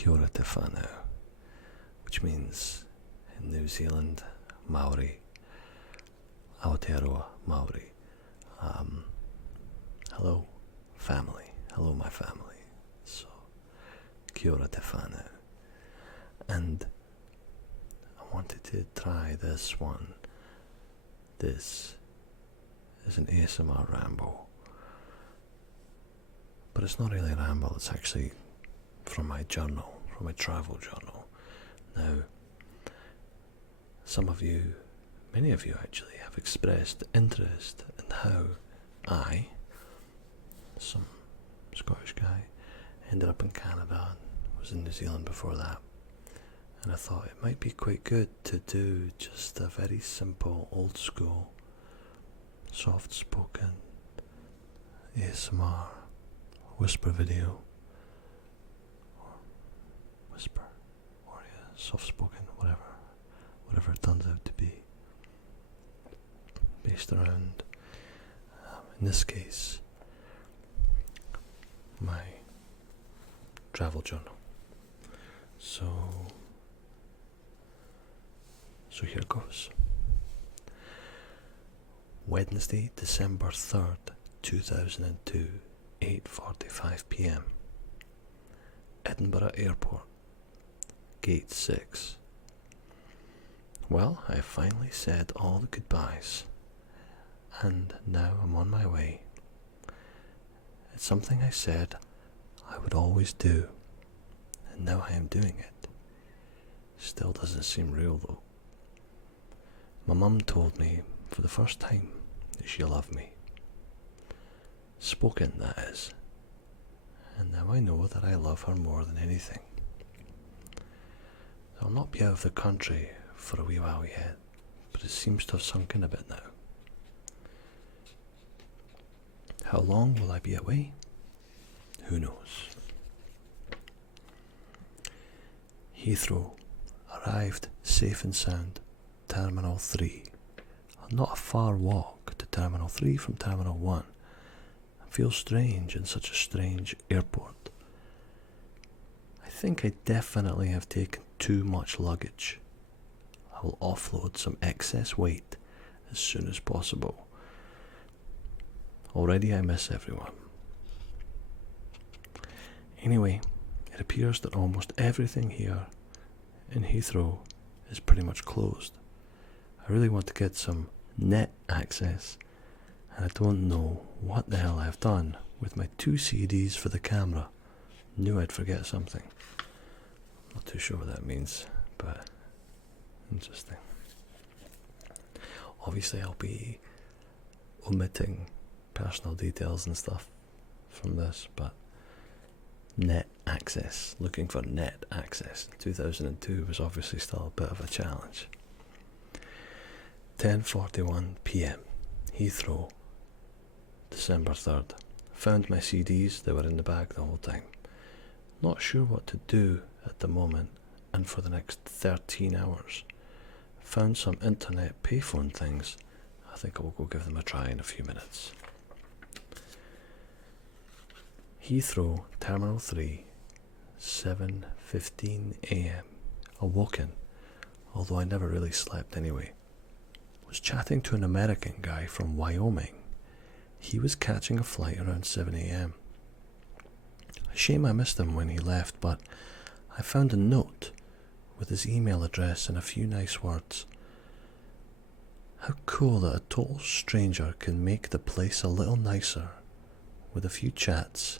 Kia ora te whānau, which means in New Zealand, Maori, Aotearoa Maori. Hello, family. Hello, my family. So, kia ora te whānau. And I wanted to try this one. This is an ASMR ramble. But it's not really a ramble, it's actually from my journal, from my travel journal. Now, some of you, many of you actually, have expressed interest in how I, some Scottish guy, ended up in Canada and was in New Zealand before that. And I thought it might be quite good to do just a very simple, old school, soft spoken ASMR whisper video, or whisper, or yeah, soft spoken, whatever it turns out to be, based around, in this case, my travel journal. So here goes. Wednesday, December 3rd, 2002, 8:45 p.m. Edinburgh Airport, Gate 6. Well, I finally said all the goodbyes, and now I'm on my way. It's something I said I would always do, and now I am doing it. Still doesn't seem real though. My mum told me for the first time that she loved me. Spoken, that is. And now I know that I love her more than anything. I'll not be out of the country for a wee while yet, but it seems to have sunk in a bit now. How long will I be away? Who knows? Heathrow arrived safe and sound, Terminal 3. Not a far walk to Terminal 3 from Terminal 1. I feel strange in such a strange airport. I think I definitely have taken too much luggage. I will offload some excess weight as soon as possible. Already I miss everyone. Anyway, it appears that almost everything here in Heathrow is pretty much closed. I really want to get some net access, and I don't know what the hell I've done with my 2 CDs for the camera. Knew I'd forget something. Not too sure what that means, but interesting. Obviously I'll be omitting personal details and stuff from this, but net access, looking for net access in 2002 was obviously still a bit of a challenge. 10:41 p.m. Heathrow, December 3rd. Found my CDs, they were in the bag the whole time. Not sure what to do at the moment and for the next 13 hours. Found some internet payphone things. I think I will go give them a try in a few minutes. Heathrow, Terminal 3, 7:15 a.m. Awoken, although I never really slept anyway. Was chatting to an American guy from Wyoming. He was catching a flight around 7 a.m. A shame I missed him when he left, but I found a note with his email address and a few nice words. How cool that a total stranger can make the place a little nicer with a few chats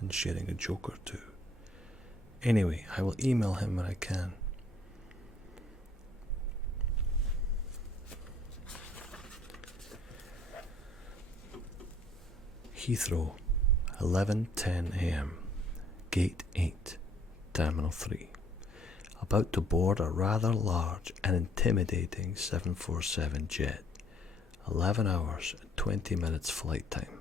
and sharing a joke or two. Anyway, I will email him when I can. Heathrow, 11:10 a.m. Gate 8, Terminal 3. About to board a rather large and intimidating 747 jet. 11 hours and 20 minutes flight time.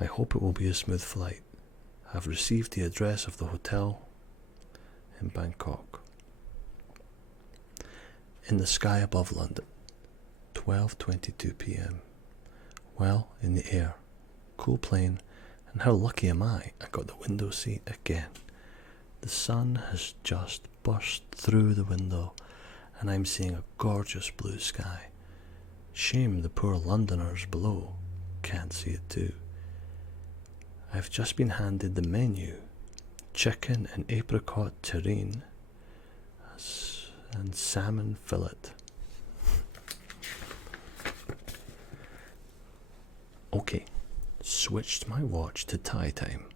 I hope it will be a smooth flight. I've received the address of the hotel in Bangkok. In the sky above London, 12:22 p.m. Well, in the air, cool plane, and how lucky am I got the window seat again. The sun has just burst through the window, and I'm seeing a gorgeous blue sky. Shame the poor Londoners below can't see it too. I've just been handed the menu: chicken and apricot terrine and salmon fillet. Okay, switched my watch to Thai time.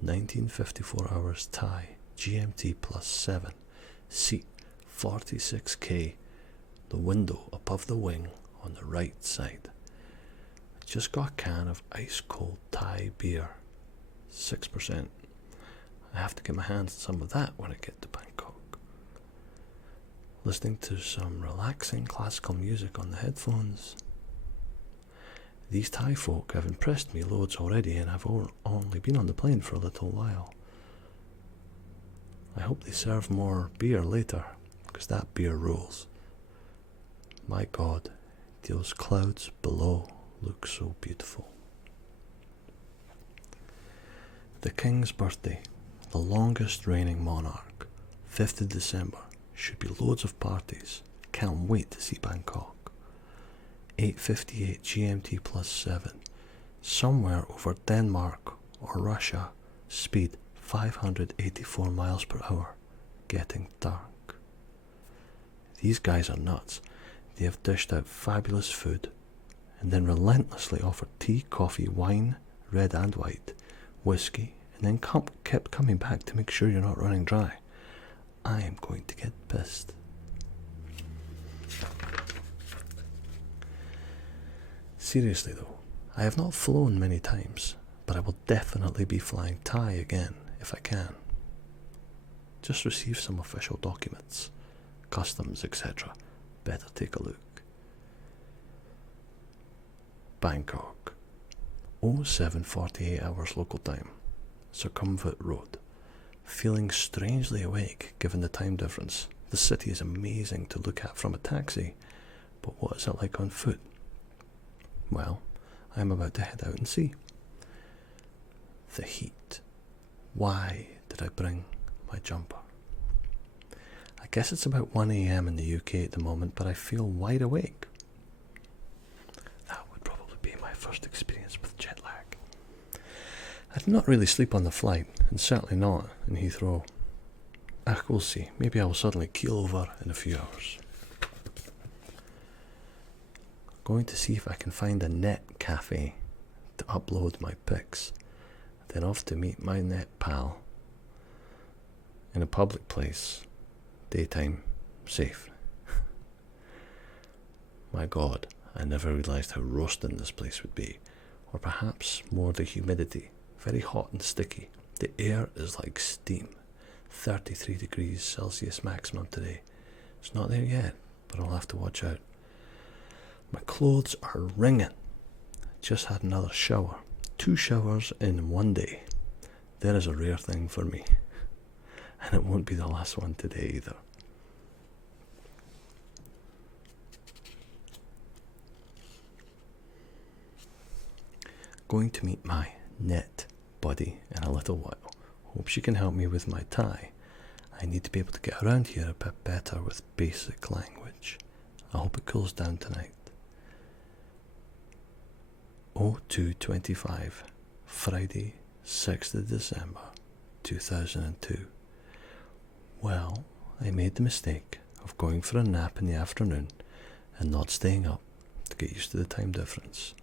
1954 hours Thai, GMT +7, seat 46K, the window above the wing on the right side. I just got a can of ice cold Thai beer, 6%. I have to get my hands on some of that when I get to Bangkok. Listening to some relaxing classical music on the headphones. These Thai folk have impressed me loads already, and I've only been on the plane for a little while. I hope they serve more beer later, because that beer rules. My God, those clouds below look so beautiful. The King's birthday, the longest reigning monarch, 5th of December, should be loads of parties. Can't wait to see Bangkok. 8:58 GMT +7, somewhere over Denmark or Russia, speed 584 miles per hour, getting dark. These guys are nuts. They have dished out fabulous food and then relentlessly offered tea, coffee, wine, red and white, whiskey, and then kept coming back to make sure you're not running dry. I am going to get pissed. Seriously though, I have not flown many times, but I will definitely be flying Thai again if I can. Just received some official documents, customs, etc. Better take a look. Bangkok, 07:48 hours local time, Circumvent Road. Feeling strangely awake given the time difference. The city is amazing to look at from a taxi, but what is it like on foot? Well, I am about to head out and see. The heat. Why did I bring my jumper? I guess it's about 1 AM in the UK at the moment, but I feel wide awake. That would probably be my first experience with jet lag. I did not really sleep on the flight, and certainly not in Heathrow. We'll see. Maybe I will suddenly keel over in a few hours. Going to see if I can find a net cafe to upload my pics, then off to meet my net pal in a public place, daytime, safe. My God, I never realised how roasting this place would be, or perhaps more the humidity, very hot and sticky. The air is like steam, 33 degrees Celsius maximum today. It's not there yet, but I'll have to watch out. My clothes are wringing. Just had another shower. 2 showers in one day. That is a rare thing for me. And it won't be the last one today either. Going to meet my net buddy in a little while. Hope she can help me with my Thai. I need to be able to get around here a bit better with basic language. I hope it cools down tonight. 02:25, Friday, 6th of December, 2002. Well, I made the mistake of going for a nap in the afternoon and not staying up to get used to the time difference.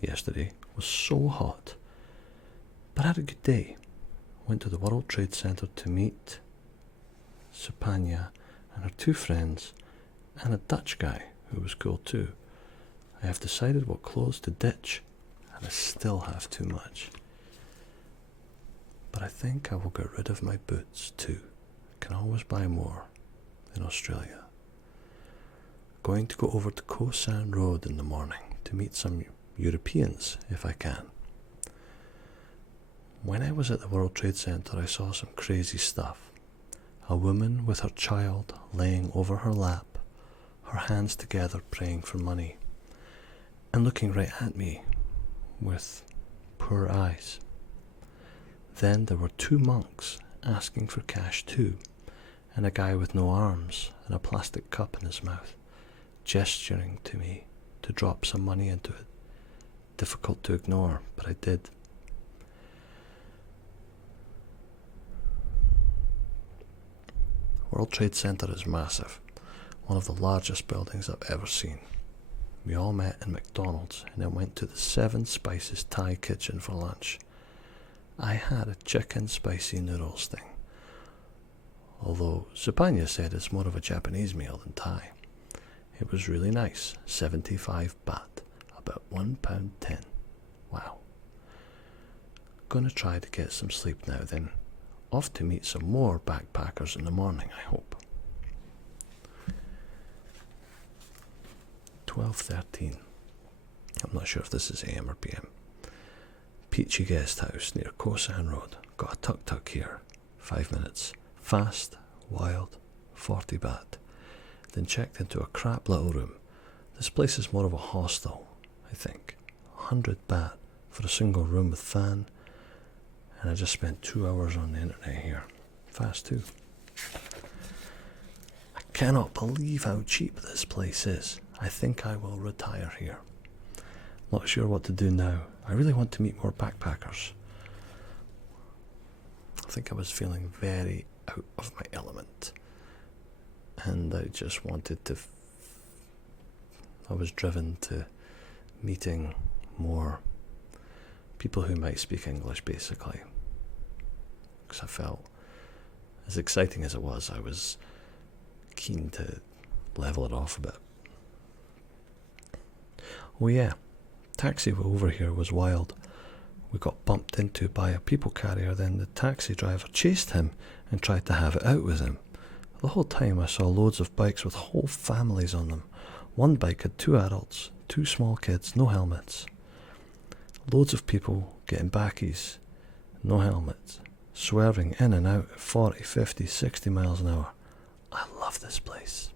Yesterday, was so hot, but I had a good day. Went to the World Trade Center to meet Supanya and her 2 friends and a Dutch guy who was cool too. I have decided what clothes to ditch, and I still have too much. But I think I will get rid of my boots too. I can always buy more in Australia. Going to go over to Koh San Road in the morning to meet some Europeans if I can. When I was at the World Trade Center, I saw some crazy stuff. A woman with her child laying over her lap, her hands together praying for money, and looking right at me with poor eyes. Then there were 2 monks asking for cash too, and a guy with no arms and a plastic cup in his mouth, gesturing to me to drop some money into it. Difficult to ignore, but I did. World Trade Center is massive, one of the largest buildings I've ever seen. We all met in McDonald's and then went to the Seven Spices Thai kitchen for lunch. I had a chicken spicy noodles thing, although Supanya said it's more of a Japanese meal than Thai. It was really nice, 75 baht, about £1.10. Wow. Gonna try to get some sleep now then. Off to meet some more backpackers in the morning, I hope. 12:13. I'm not sure if this is AM or PM. Peachy Guest House near Koh San Road. Got a tuk-tuk here. 5 minutes. Fast, wild, 40 baht. Then checked into a crap little room. This place is more of a hostel, I think. 100 baht for a single room with fan. And I just spent 2 hours on the internet here. Fast too. I cannot believe how cheap this place is. I think I will retire here. Not sure what to do now. I really want to meet more backpackers. I think I was feeling very out of my element. And I just wanted to... I was driven to meeting more people who might speak English, basically. Because I felt, as exciting as it was, I was keen to level it off a bit. Oh yeah, taxi over here was wild. We got bumped into by a people carrier, then the taxi driver chased him and tried to have it out with him. The whole time I saw loads of bikes with whole families on them. One bike had 2 adults, 2 small kids, no helmets. Loads of people getting backies, no helmets, swerving in and out at 40, 50, 60 miles an hour. I love this place.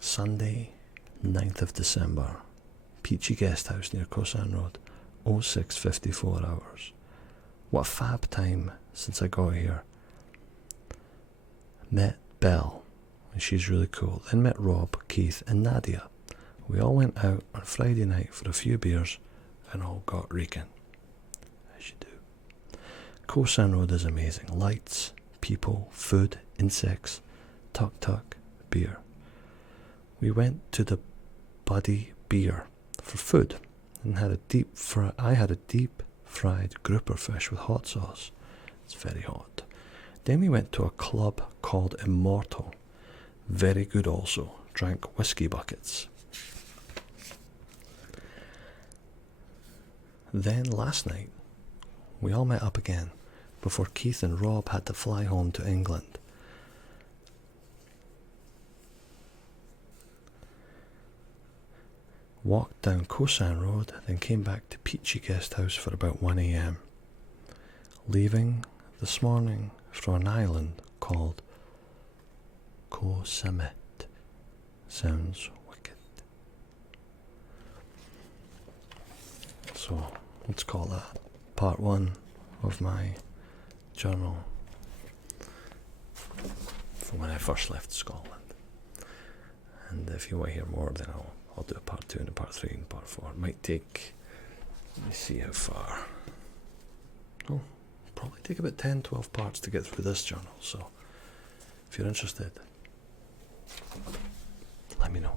Sunday, 9th of December, Peachy Guest House near Koh San Road, 06:54 hours. What a fab time since I got here. Met Belle, and she's really cool. Then met Rob, Keith and Nadia. We all went out on Friday night for a few beers and all got reeking. As you do. Koh San Road is amazing. Lights, people, food, insects, tuk-tuk, beer. We went to the Buddy Beer for food and I had a deep fried grouper fish with hot sauce. It's very hot. Then we went to a club called Immortal. Very good also. Drank whiskey buckets. Then last night, we all met up again before Keith and Rob had to fly home to England. Walked down Koh San Road, then came back to Peachy Guest House for about 1 a.m. Leaving this morning for an island called Koh Samet. Sounds wicked. So let's call that part 1 of my journal from when I first left Scotland. And if you want to hear more, then I'll do a part 2 and a part 3 and part 4. It might take, let me see how far. Oh, probably take about 10, 12 parts to get through this journal. So if you're interested, let me know.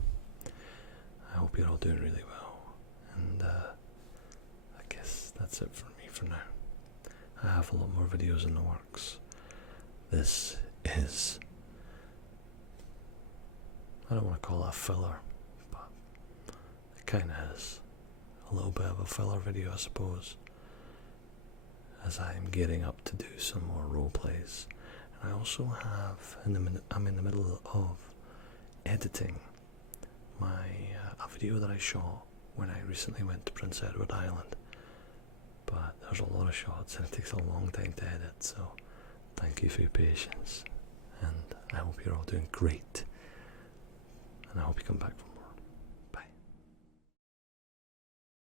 I hope you're all doing really well. And I guess that's it for me for now. I have a lot more videos in the works. This is, I don't want to call it a filler, but it kind of is a little bit of a filler video, I suppose, as I am gearing up to do some more role plays. And I also have, I'm in the middle of editing a video that I shot when I recently went to Prince Edward Island. But there's a lot of shots and it takes a long time to edit, so thank you for your patience. And I hope you're all doing great. And I hope you come back for more.